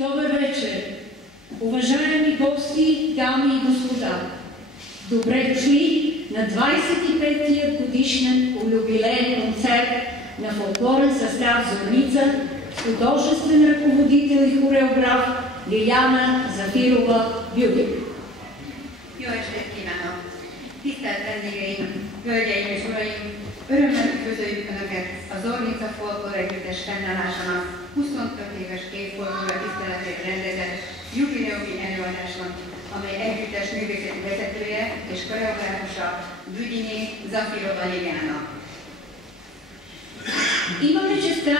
Добър вечер, уважаеми гости, дами и господа! Добре дошли на 25-тия годишен юбилеен концерт на фолклорен състав Зорница с художествен ръководител и хореограф Лиляна Зафирова-Бюдик. Jó estét kívánok! Tisztelt vendégeim, hölgyeim és uraim! Örömmel üdvözöljük Önöket a Zornica Folklór Együttes fennállásának 25 éves évfordulóra tiszteletére rendezett jubileumi előadáson, amely együttes művészeti vezetője és koreográfusa Büdinyi Зафирова Лиляна. Имаме честа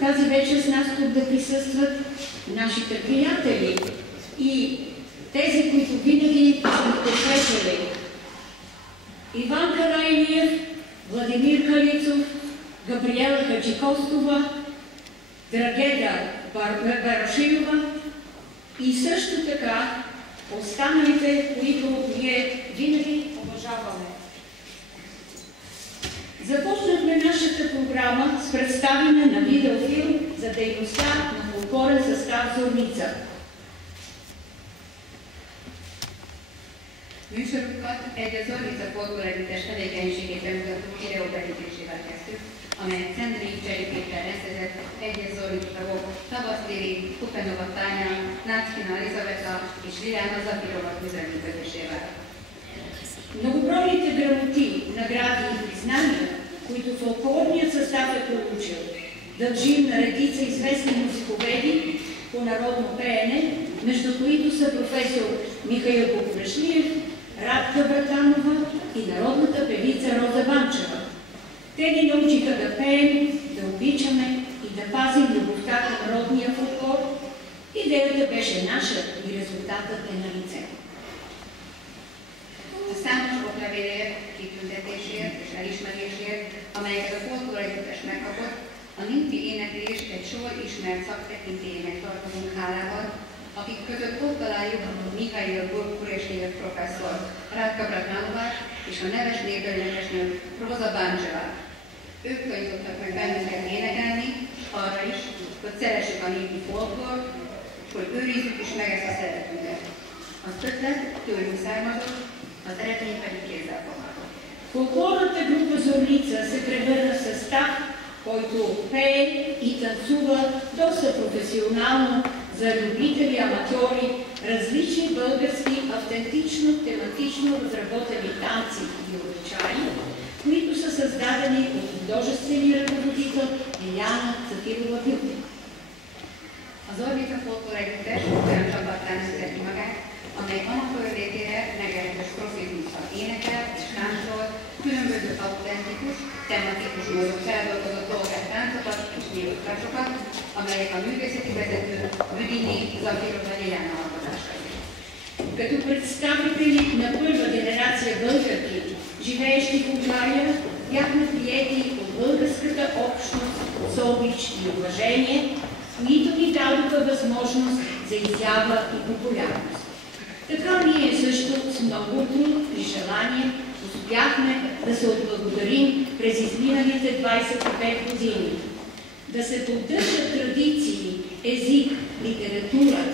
тази вечер с нас тук да присъстват нашите приятели и тези, които винаги сме посрещали. Иван Карайлиев, Владимир Калицов, Габриела Хаджикостова, Драгеда Барашилова и също така останалите, които ние винаги уважаваме. Започнахме нашата програма с представяне на видеофилм за дейността на фолклорен състав Зорница. Műsorunkat egy a Zornica Folklór Együttes tevékenységét bemutató videóvetítésével kezdtük, amelyet Szendrei Cseri Péter rendezett egyes Zornica tagok Tavasztéri, Kupenova Tánya, Náckina Elizaveta és Liляна Зафирова közreműködésével. Многобройните грамоти, награди и признания, които фолклорният състав е получил, дължим на редица известни музиковеди по народно пеене, между които са професор Михаил Богорешлиев, Радка Братанова и народната певица Роза Банчева. Те ни научиха да пеем, да обичаме и да пазим любовта към народния фолклор. Идеята беше наша и резултатът е на лице. A számos oklevélért, kitüntetésért és elismerésért, amelyeket a Folklór Együttes megkapott, a Ninti éneklés egy sor ismert szaktekintélyének tartozunk hálával, akik között ott találjuk Mihail Bogoreshvili professzor, Radka Bratánovát és a neves népdalénekesnő Rosa Bancsevát. Ők tanítottak meg bennünket énekelni, arra is, hogy szeressük a népi folklort, és hogy őrizzük is meg ezt a szeretünket. Az ötlet tőlünk származott, az eredmény pedig kézzelfogható. Фолклорната група Зорница се превърна в състав, който пее и танцува доста професионално за любители, аматьори, различни български, автентично, тематично разработени танци и обичаи, които са създадени от художествения ръководител Лиляна Зафирова-Бюдик. A Zornica Folklór Együttes olyan csapattá nőtte magát, amely amatőr létére meglehetős profizmussal énekel és táncol, különböző autentikus, tematikus módon feldolgozott dolgát, táncokat és nyilvántartásokat, amelyek a művészeti vezető Büdinyi Зафирова Лиляна alkotásai. Като представители на първа генерация българки, живеещи в Унгария, бяхме приети от българската общност с обич и уважение, които ни дадоха възможност за изява и популярност. Така ние също с много труд и желание успяхме да се отблагодарим през изминалите 25 години. Да се поддържат традиции, език, литература,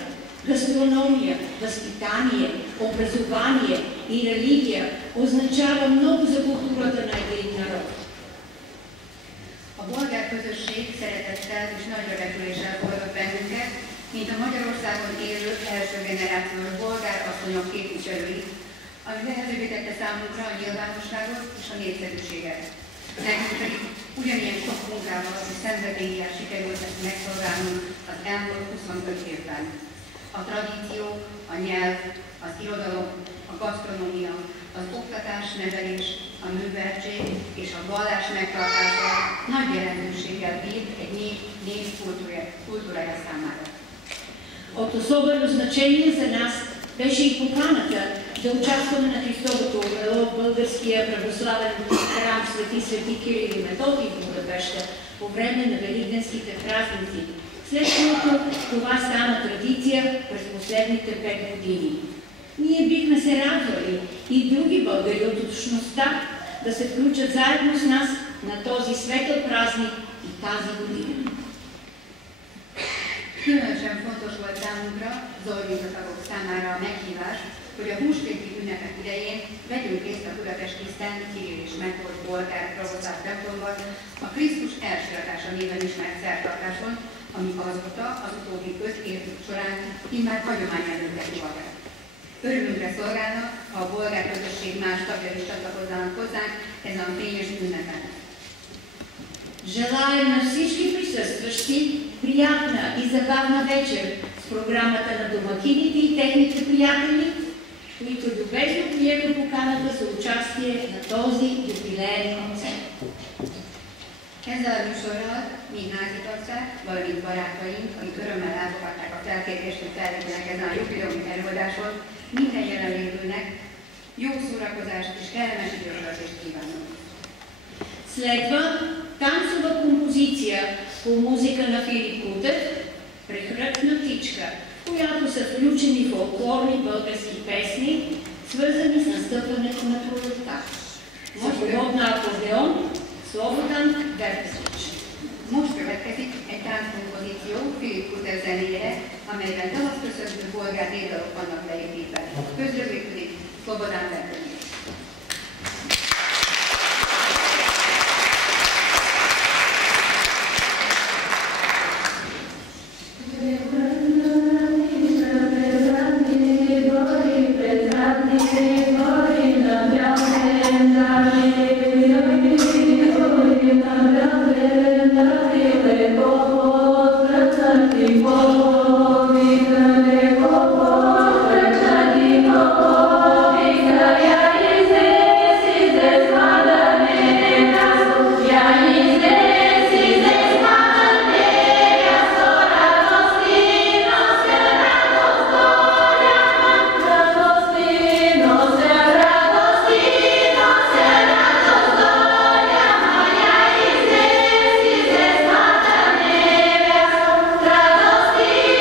гастрономия, възпитание, образование и религия означава много за културата на един народ. A bolgár közösség szeretettel és nagy örvendéssel fogadott bennünket, mint a Magyarországon élő első generációs bolgár asszonyok képviselői, ami lehetővé tette számunkra a nyilvánosságot és a népszerűséget. Nekünk pedig ugyanilyen sok munkával és szenvedéllyel sikerült ezt megszolgálnunk az elmúlt 25 évben. A tradíció, a nyelv, az irodalom, a gasztronómia, az oktatás, nevelés, a műveltség és a vallás megtartása nagy jelentőséggel bír egy nép kultúrája számára. От особено значение за нас беше и поканата да участваме на Христовото обрело в българския православен храм Свети Кирил и Методий в Будапеща по време на великденските празници, след което това стана традиция през последните 5 години. Ние бихме се радвали и други българи от общността да се включат заедно с нас на този светъл празник и тази година. Különösen fontos volt számunkra, Zorvita tagok számára a meghívás, hogy a húsvéti ünnepek idején vegyünk részt a budapesti Szent Kirill és Method bolgár pravosláv templomban a Krisztus elsiratása néven ismert szertartáson, ami azóta az utóbbi 5 év során immár hagyományelvű szolgál. Örömünkre szolgálna, ha a bolgár közösség más tagjai is csatlakoznának hozzánk ezen a fényes ünnepen. Желаем на всички присъстващи приятна и забавна вечер с програмата на домакините и техните приятели, които любезно приемат поканата за участие на този юбилеен концерт. Ezzel a műsorral mind házitagság, valamint barátaink, akik örömmel látogatták a felkérést, hogy fellépjenek ezen a jubileumi előadáson, minden jelenlévőnek jó szórakozást és kellemes időtöltést kívánok. Следва танцова композиция по музика на Филип Кутев "Прехрътна птичка", в която са включени фолклорни български песни, свързани с настъпването на пролетта. Свободна акордеон, Slobodan Verpesics. Most következik egy tánckompozíció Philip Kuter zenére, amelyben tavasz köszöntő bolgár népdalok vannak beépítve. Közrövítik Slobodan Verpesics. Radosti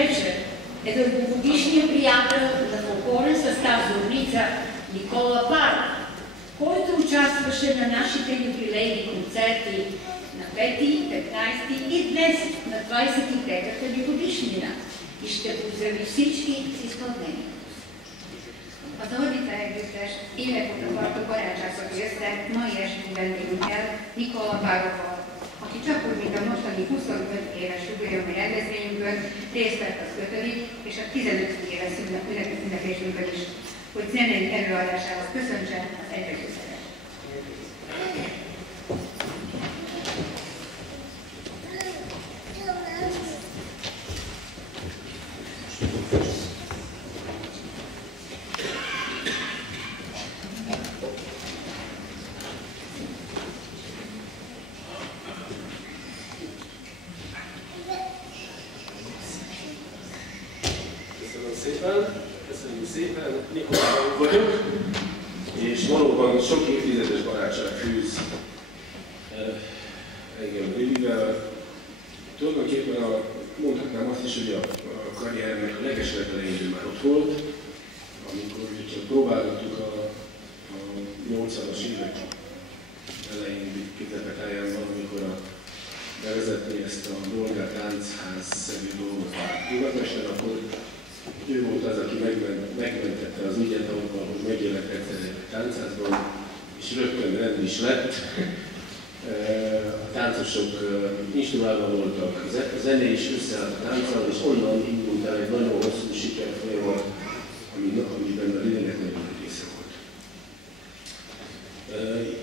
вечер е дългогодишният приятел на фолклорен състав Зорница Никола Паров, който участваше на нашите юбилейни концерти на 5, 15 и днес на 23-та ни годишнина и ще поздрави всички с изпълнението. Az Ornica együttes évek óta tartó barátságszakú össze mai esti vendégünkkel, Nikola Párovval, aki csak úgy, mint a mostani 25 éves jubileumi rendezvényünkön részt vett az 5. és a 15 éves ünnepésünkön is, hogy zenei előadásához köszöntse az együtteseket. Köszönjük szépen, Nikola vagyok, és valóban sok évtizedes barátság fűz engem Livivel. Tulajdonképpen mondhatnám azt is, hogy a karriernek a legeslegelején már ott volt, amikor csak próbáltuk a 80-as évek elején, közepetáján valamikor bevezetni ezt a bolgár táncház-szerű dolgot a Budapestre, akkor ő volt az, aki megmentette az ügyet avval, hogy megjelent egyszer a táncházban, és rögtön rend is lett. A táncosok instruálva voltak, a zene is összeállt a tánccal, és onnan indult el egy nagyon hosszú sikerfolyamat, amiben a Livinek nagyon része volt.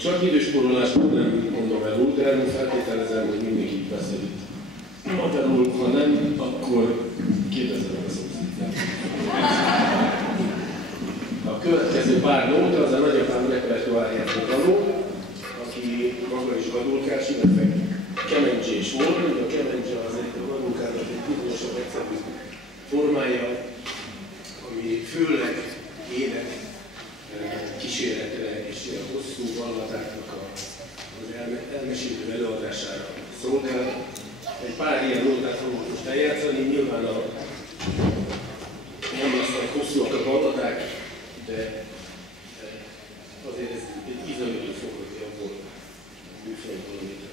Csak időspórolást nem mondom el, de feltételezem, hogy mindenki beszél itt magyarul, ha nem, akkor kérdezem a szót. A következő pár nóta az a nagyapám repertoárjából való, aki maga is gadulkás, illetve kemencsés volt. A kemencse az egy gadulkának egy bizonyosabb egyszerű formája, ami főleg ének kíséretre és ilyen hosszú vallatáknak az elmesélő előadására szolgál. Egy pár ilyen nótát fogok most eljátszani, nyilván nem lesznek hosszúak a vallaták, de azért ez egy ízelődő fogod abból műfajból, amit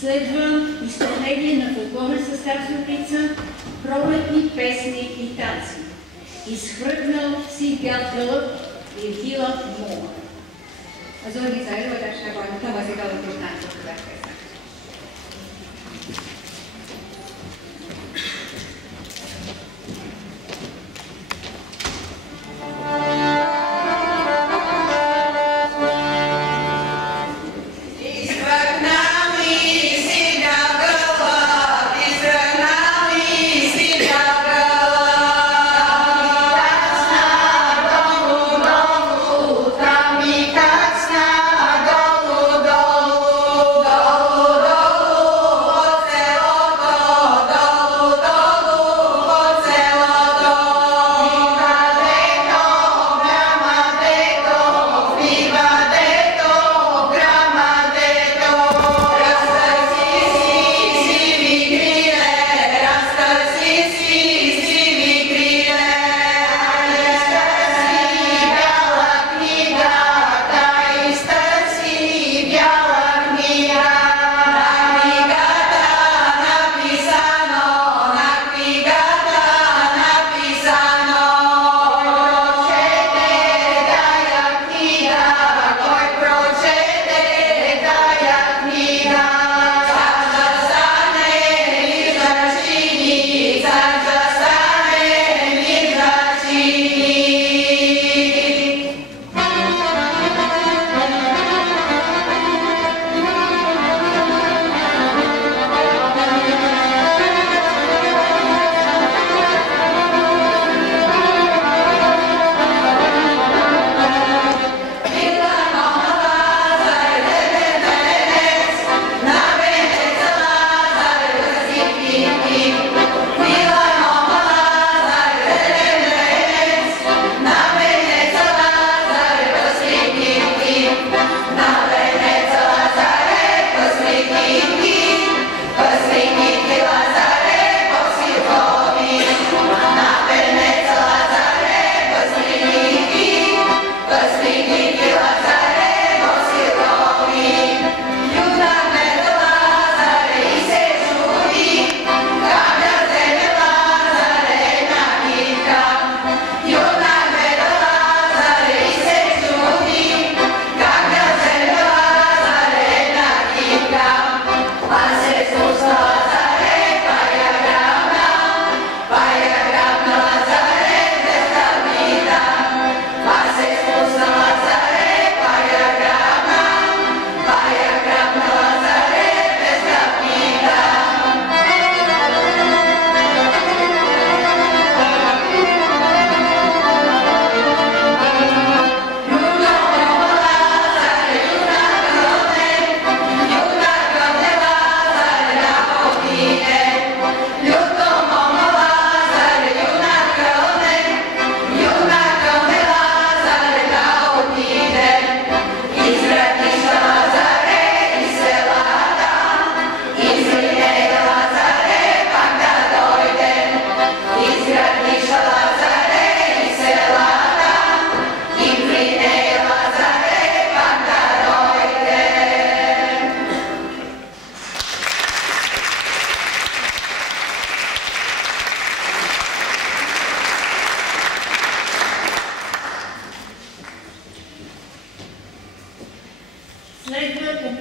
Следва изпълнение на фолклорен състав с Зорница, пролетни песни и танци. Изхвъргнал си бял гълъб и хила мола. A Zornica előadásában tavaszi dalokos táncok következnek.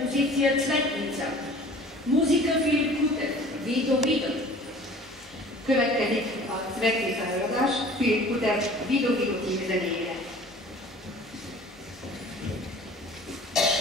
композиция Цветница. Музика Филип Кутев. Видо Видо. Következik a Cvetnica előadás Filip Kutef Vidó Vidó című zenéjére. Sì.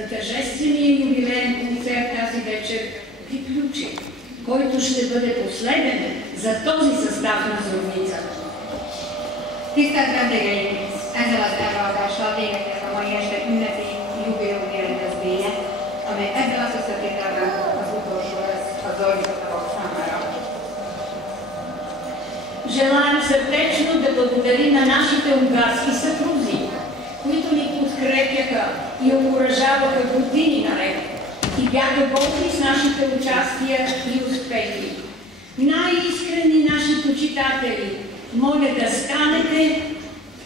за тържествения юбилеен концерт тази вечер приключи, който ще бъде последен за този състав на Зорница. Tisztelt vendégeink, ezzel az előadással véget ért a mai este ünnepi jubileumi rendezvénye, amely ebben az összetételben az utolsó lesz a Зорница тагок számára. Желаем сърдечно да благодарим на нашите унгарски съпрузи, които ни подкрепяха и окуражаваха години наред и бяха болни с нашите участия и успехи. Най-искрени наши почитатели, моля да станете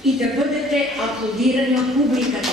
и да бъдете аплодирани от публиката.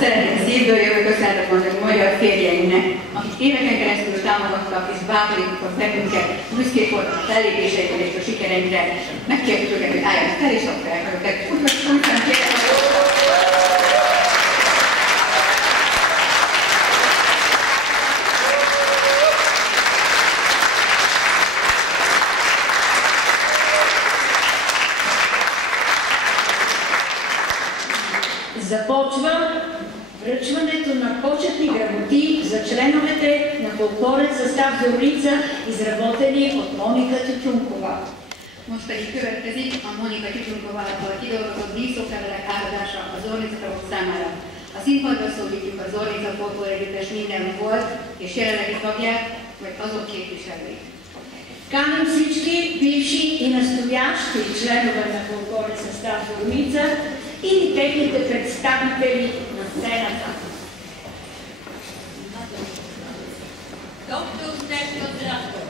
Szeretnék szívből jövő köszönetet mondani a magyar férjeinknek, akik éveken keresztül támogattak és bátorítottak bennünket, büszkék voltak a fellépéseikre és a sikereinkre. Megkértük őket, hogy álljanak fel és adták őket. Úgy kérem. Започва връчването на почетни грамоти за членовете на фолклорен състав Зорница, изработени от Моника Тютюнкова. Most pedig következik a Monika Tютюнкова által kidolgozott díszoklevelek áradása a Зорница tagok számára. A színpadra szólítjuk a Зорница Folklor Együttes minden volt és jelenlegi tagját, vagy azok képviselőit. Каним всички бивши и настоящи членове на фолклорен състав Зорница и техните представители на сцената. Доктор Стефан Здравко.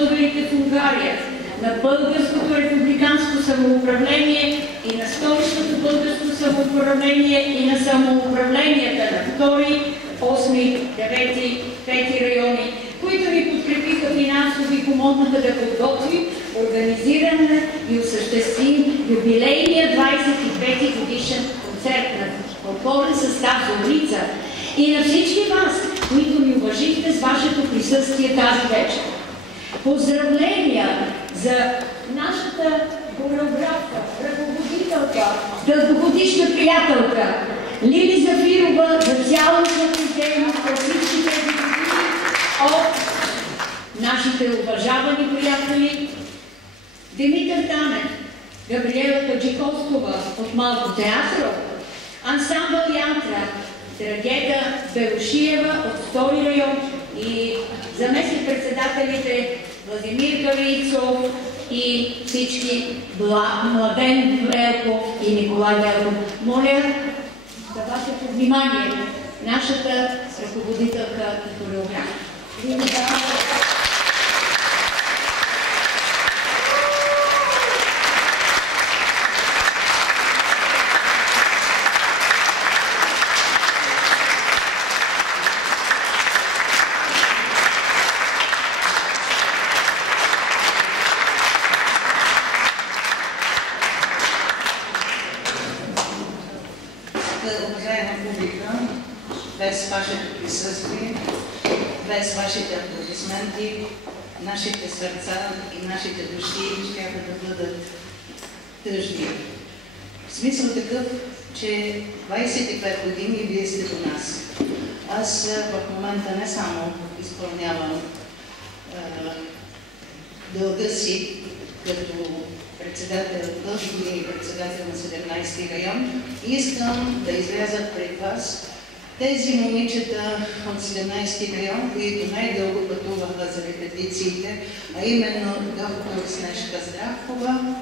българите в Унгария, на българското републиканско самоуправление и на столичното българско самоуправление и на самоуправленията на 2, 8, 9, 5 райони, които ни подкрепиха финансово и помогнаха да подготвим, организираме и осъществим юбилейния 25-ти годишен концерт на фолклорен състав Зорница и на всички вас, които ни уважихте с вашето присъствие тази вечер. Поздравления за нашата хореографка, ръководителка, дългогодишна приятелка Лили Зафирова за цялостната дейност по всички тези години от нашите уважавани приятели Димитър Танев, Габриела Таджикоскова от Малко театър, ансамбъл Янтра, Драгета Белошиева от 2 район и заместник-председателите Владимир Калийцов и всички Младен Велков и Николай Велков. Моля за вашето внимание, нашата ръководителка и хореограф. Уважаема публика, без вашето присъствие, без вашите аплодисменти, нашите сърца и нашите души ще да бъдат тъжни. В смисъл такъв, че 25 години вие сте до нас. Аз в момента не само изпълнявам дълга си като председател, дълги години председател на 17-ти район, искам да изляза пред вас тези момичета от 17-ти район, които най-дълго пътуваха за репетициите, а именно доктор Снежка Здравкова,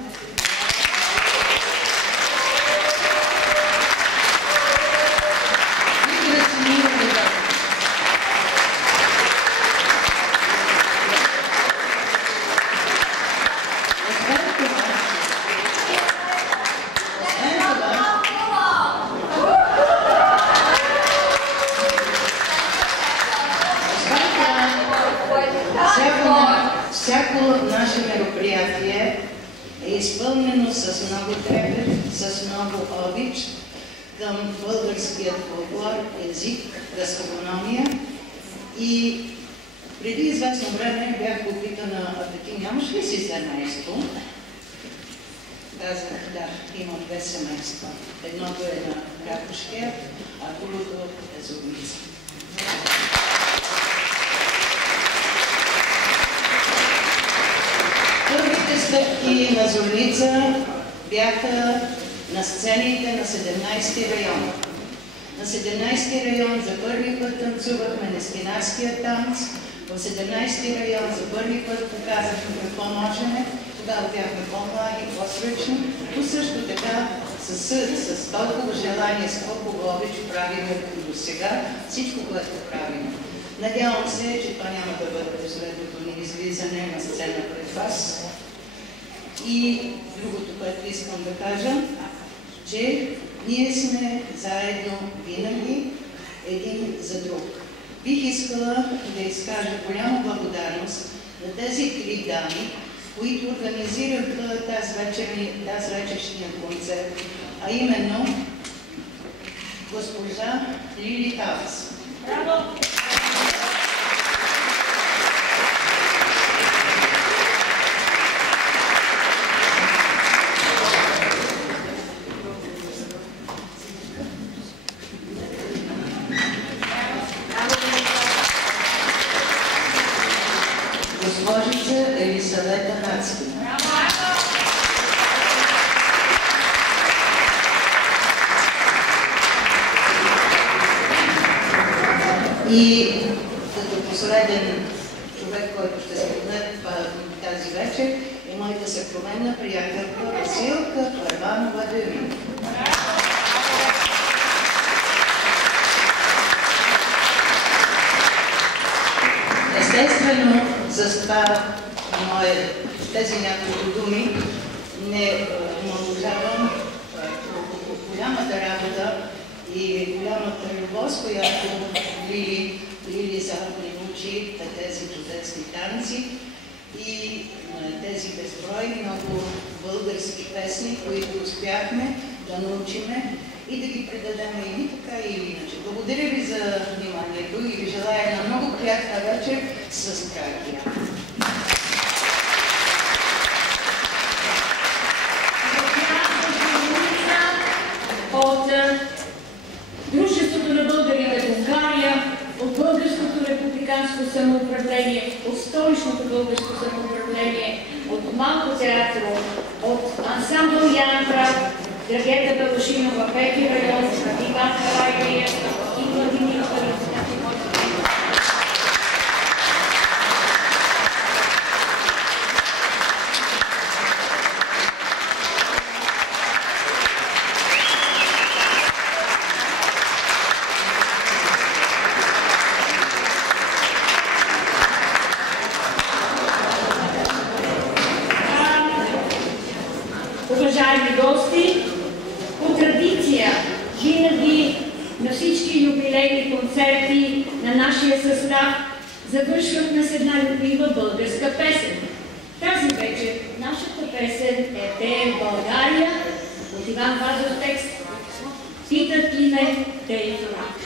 с много трепет, с много обич към българският фолклор, език, гастрономия. И преди известно време бях попитана, а ти нямаш ли си семейство? Казах, да, имам 2 семейства. Едното е на Ракушкер, а другото е Зорница. Първите стъпки на Зорница бяха на сцените на 17-ти район. На 17-ти район за първи път танцувахме нестинарския танц. В 17-ти район за първи път показахме какво можем. Тогава бяхме по-млади, по-сръчни, но също така с толкова желание, с толкова обич правим и до сега всичко, което правим. Надявам се, че това няма да бъде последното ни излизане на сцена пред вас. И другото, което искам да кажа, че ние сме заедно винаги един за друг. Бих искала да изкажа голяма благодарност на тези 3 дами, които организираха тази вечершния концерт, а именно госпожа Лили Тавс. Браво! Госпожица Елисавета Хацки. И като последен човек, който ще спомне тази вечер, е моята съкровенна приятелка Василка Първанова-Дъми. Естествено, с това тези няколко думи не омаловажавам голямата работа и голямата любов, която Лили Захарова научи на тези чудесни танци и тези безбройни много български песни, които успяхме да научиме и да ги предадем или така, или иначе. Благодаря ви за вниманието и ви желая една много приятна вечер с Тракия. От Дружеството на българите в Унгария, от Българското републиканско самоуправление, от Столичното българско самоуправление, от Малко театро, от ансамбъл Янтра, Драгета Белошинова, Пети район, Иван Карайгия и Владимир Парицина. Уважаеми гости, по традиция винаги на всички юбилейни концерти на нашия състав завършвахме с една любима българска песен. Тази вечер нашата песен е "Пеем България" от Иван Вазов текст. Питат ли ме, те и зората.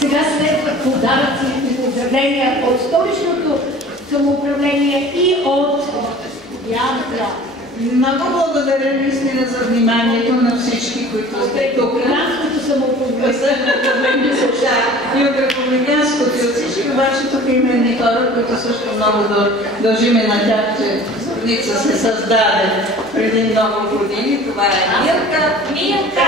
Сега следват подаръци и поздравления от столичното самоуправление и от Янка. Много благодаря наистина за вниманието на всички, които сте тук. Републиканското самоуправление. И от републиканското, и от всички, обаче тук има едни хора, които също много дължиме на тях, че Зорница се създаде преди много години. Това е Милка. Милка!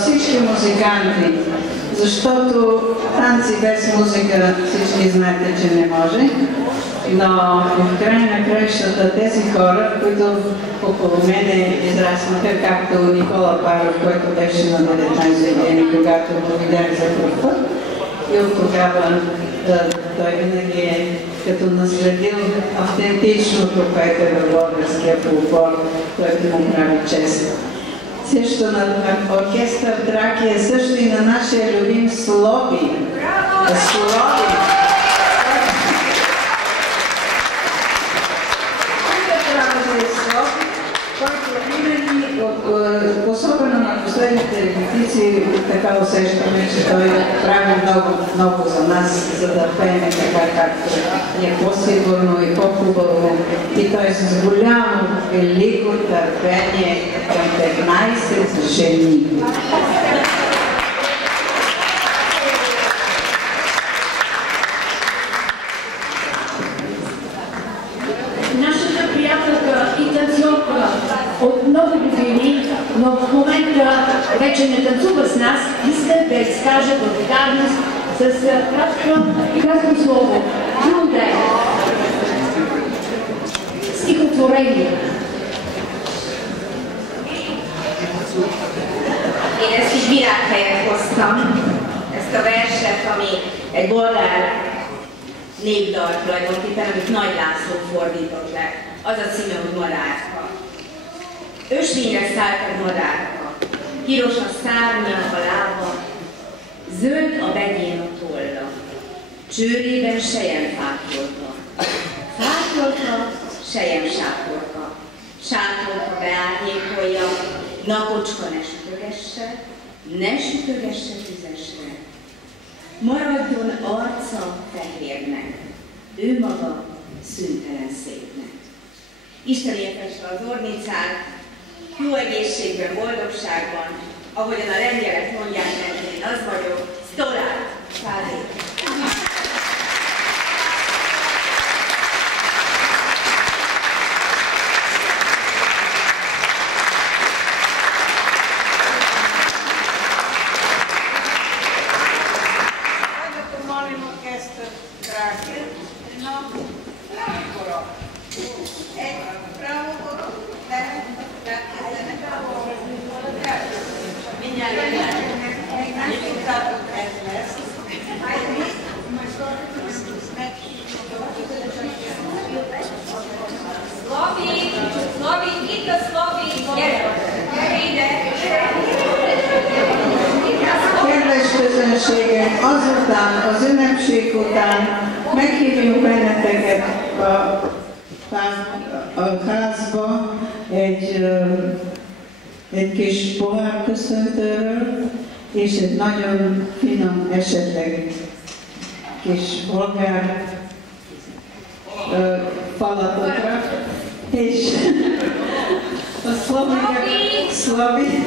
Всички музиканти, защото танци без музика всички знаете, че не може, но в край на краищата тези хора, които около мене израснаха, както Никола Паров, който беше на 19 години, когато го видях за пръв път, и от тогава той винаги е като наследил автентичното, което е в българския фолклор, което му прави чест. Също на оркестър Тракия, също и на нашия любим Слоби. Слоби! Който винаги, особено на последните репетиции, така усещаме, че той прави много за нас, за да пеем така, както е по-сигурно и по-хубаво. И той с голямо, велико търпение към 15 жени. Нашата приятелка и танцорка от много години, но в момента вече не танцува с нас, иска да изкаже благодарност с кратко слово. Друге. Стихотворение. Én ezt kis virághelyet hoztam, ezt a verset, ami egy bolgár népdal tulajdonképpen, amit Nagy László fordított le. Az a címe, hogy Madárka. Ösvényre szállt a madárka, piros a szárnya, a lába, zöld a begyén a tolla, csőrében selyemfákolta. Fákolta, selyemsákolta, sákolta beárnyékolja, napocska ne sütögesse tüzesre. Maradjon arca fehérnek, ő maga szüntelen szépnek. Isten értesse az ornicát, jó egészségben, boldogságban, ahogyan a lengyelek mondják nekem, én az vagyok, sztorát, százék. Azután, az ünnepség után meghívjuk benneteket a házba egy kis pohárköszöntőről, és egy nagyon finom, esetleg kis bolgár falatokra, és a szlovi.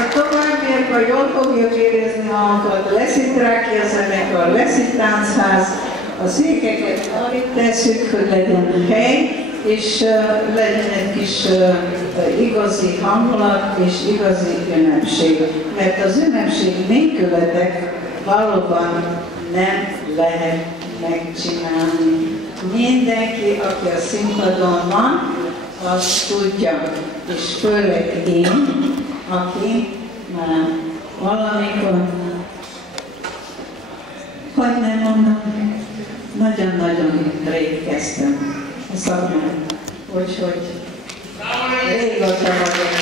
A továbbiakban jól fogjuk érezni magunkat, lesz itt Trákia zenekar, lesz itt táncház, a székeket arra tesszük, hogy legyen hely, és legyen egy kis igazi hangulat és igazi ünnepség. Mert az ünnepség nélkületek valóban nem lehet megcsinálni. Mindenki, aki a színpadon van, azt tudja, és főleg én, aki már valamikor, hogy nem mondom, nagyon-nagyon rég kezdtem a szakmát, úgyhogy régóta vagyok